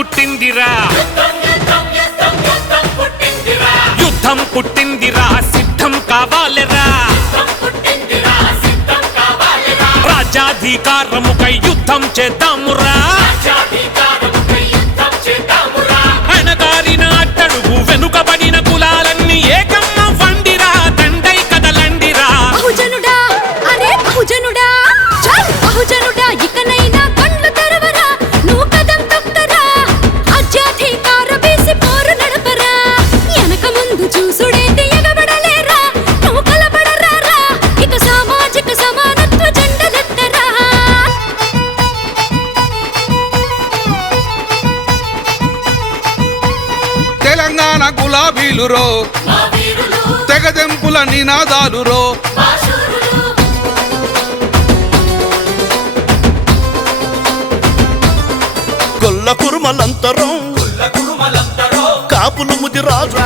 పుట్టిందిరా యుద్ధం పుట్టిందిరా సిద్ధం కావాలిరా రాజ్యాధికారముకై యుద్ధం చేద్దామురా అణగారిన అట్టడుగు వెనుకబడిన కులాలన్నీ ఏకమ్మ వండిరా దండై కదలండిరా బహుజనుడా అరే బహుజనుడా చాలు బహుజనుడా ఇకనైనా కళ్ళు తెరవరా నువ్వు కదం తొక్కరా రాజ్యాధికార బీసి పోరు నడపరా వెనక ముందు చూసుడేంటి ఎగబడలేరా నువ్వు కలబడరారా ఇక సామాజిక సమానత్వ జెండలెత్తరా తెలంగాణ గులాబీలురో తెగదెంపుల నినాదాలురో గొల్ల కురుమలంతరం కాపులు ముదిరాజు